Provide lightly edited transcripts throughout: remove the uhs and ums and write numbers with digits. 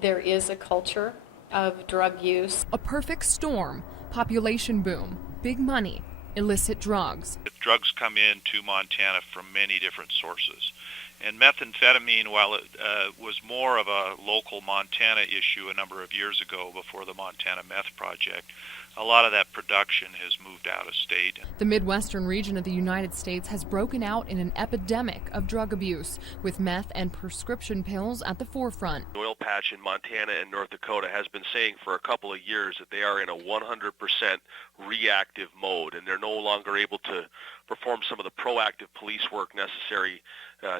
There is a culture of drug use. A perfect storm, population boom, big money, illicit drugs. Drugs come into Montana from many different sources. And methamphetamine, while it was more of a local Montana issue a number of years ago before the Montana Meth Project, a lot of that production has moved out of state. The Midwestern region of the United States has broken out in an epidemic of drug abuse, with meth and prescription pills at the forefront. The oil patch in Montana and North Dakota has been saying for a couple of years that they are in a 100% reactive mode, and they're no longer able to perform some of the proactive police work necessary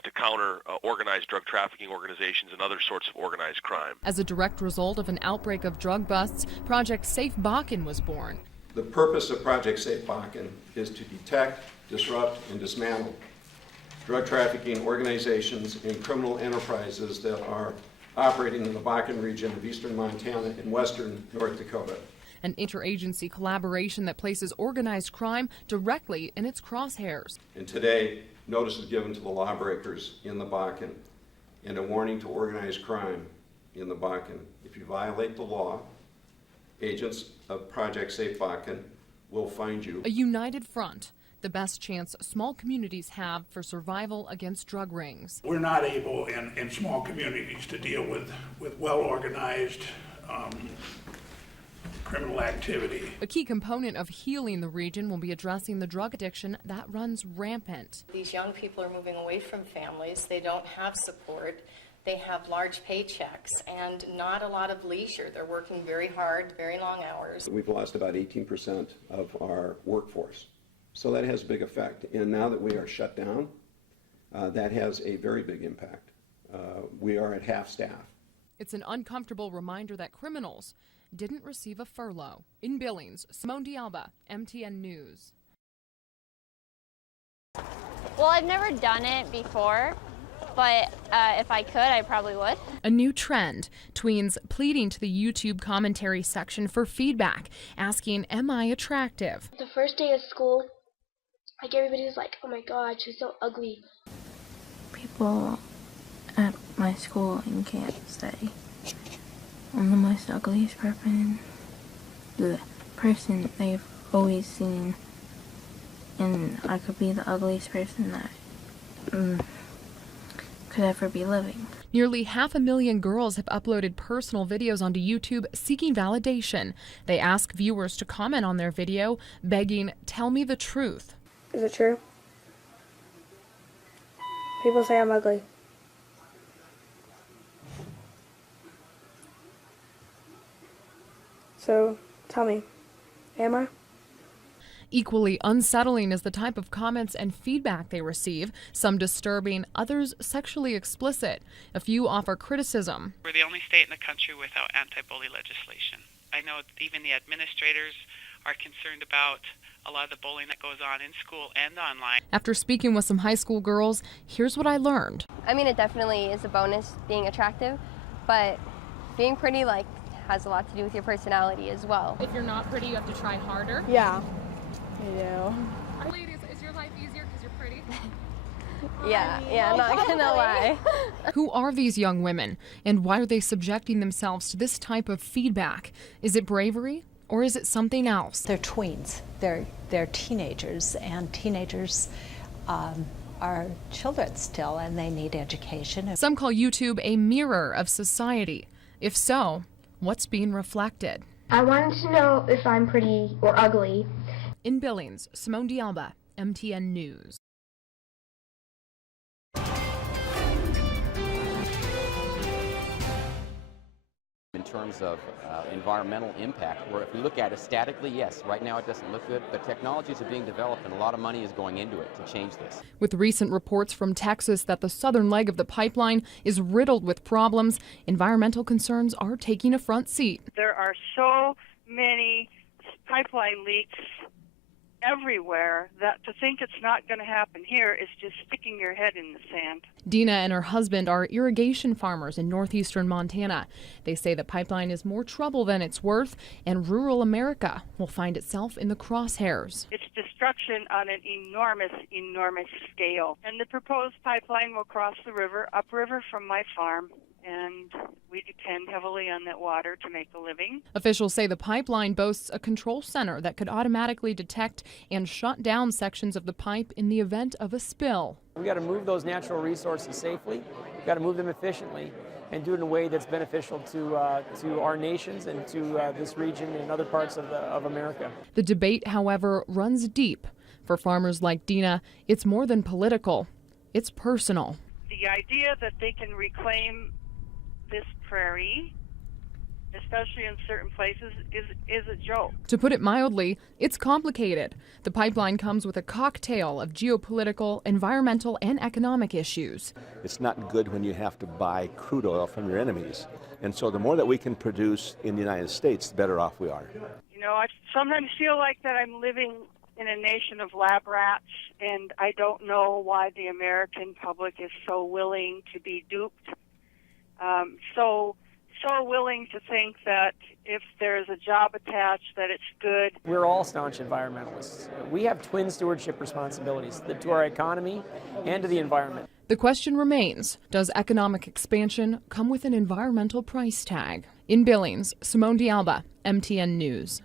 to counter organized drug trafficking organizations and other sorts of organized crime. As a direct result of an outbreak of drug busts, Project Safe Bakken was born. The purpose of Project Safe Bakken is to detect, disrupt, and dismantle drug trafficking organizations and criminal enterprises that are operating in the Bakken region of eastern Montana and western North Dakota. An interagency collaboration that places organized crime directly in its crosshairs. And today, notice is given to the lawbreakers in the Bakken and a warning to organized crime in the Bakken. If you violate the law, agents of Project Safe Bakken will find you. A united front, the best chance small communities have for survival against drug rings. We're not able in small communities to deal with well-organized criminal activity. A key component of healing the region will be addressing the drug addiction that runs rampant. These young people are moving away from families. They don't have support. They have large paychecks and not a lot of leisure. They're working very hard, very long hours. We've lost about 18% of our workforce. So that has a big effect. And now that we are shut down, that has a very big impact. We are at half staff. It's an uncomfortable reminder that criminals didn't receive a furlough. In Billings, Simone D'Alba, MTN News. Well, I've never done it before, but if I could, I probably would. A new trend, tweens pleading to the YouTube commentary section for feedback, asking, am I attractive? The first day of school, everybody was like, oh my God, she's so ugly. People at my school in camp say I'm the most ugliest person, the person they've always seen, and I could be the ugliest person that could ever be living. Nearly 500,000 girls have uploaded personal videos onto YouTube seeking validation. They ask viewers to comment on their video, begging, tell me the truth. Is it true? People say I'm ugly. So, tell me, am I? Equally unsettling is the type of comments and feedback they receive, some disturbing, others sexually explicit. A few offer criticism. We're the only state in the country without anti-bully legislation. I know even the administrators are concerned about a lot of the bullying that goes on in school and online. After speaking with some high school girls, here's what I learned. I mean, it definitely is a bonus being attractive, but being pretty, has a lot to do with your personality as well. If you're not pretty, you have to try harder. Yeah, I do. Ladies, is your life easier because you're pretty? Yeah, not gonna lie. Who are these young women, and why are they subjecting themselves to this type of feedback? Is it bravery, or is it something else? They're tweens. They're teenagers, and teenagers are children still, and they need education. Some call YouTube a mirror of society. If so, what's being reflected? I wanted to know if I'm pretty or ugly. In Billings, Simone D'Alba, MTN News. In terms of environmental impact, where if we look at it statically, yes, right now it doesn't look good, but technologies are being developed and a lot of money is going into it to change this. With recent reports from Texas that the southern leg of the pipeline is riddled with problems, environmental concerns are taking a front seat. There are so many pipeline leaks everywhere that to think it's not going to happen here is just sticking your head in the sand. Dina and her husband are irrigation farmers in northeastern Montana. They say the pipeline is more trouble than it's worth, and rural America will find itself in the crosshairs. It's destruction on an enormous scale. And the proposed pipeline will cross the river, upriver from my farm, and we depend heavily on that water to make a living. Officials say the pipeline boasts a control center that could automatically detect and shut down sections of the pipe in the event of a spill. We got to move those natural resources safely. We've got to move them efficiently and do it in a way that's beneficial to our nations and to this region and other parts of America. The debate, however, runs deep. For farmers like Dina, it's more than political. It's personal. The idea that they can reclaim this prairie, especially in certain places, is a joke. To put it mildly, it's complicated. The pipeline comes with a cocktail of geopolitical, environmental, and economic issues. It's not good when you have to buy crude oil from your enemies. And so the more that we can produce in the United States, the better off we are. You know, I sometimes feel like that I'm living in a nation of lab rats, and I don't know why the American public is so willing to be duped, so willing to think that if there's a job attached that it's good. We're all staunch environmentalists. We have twin stewardship responsibilities to our economy and to the environment. The question remains, does economic expansion come with an environmental price tag? In Billings, Simone D'Alba, MTN News.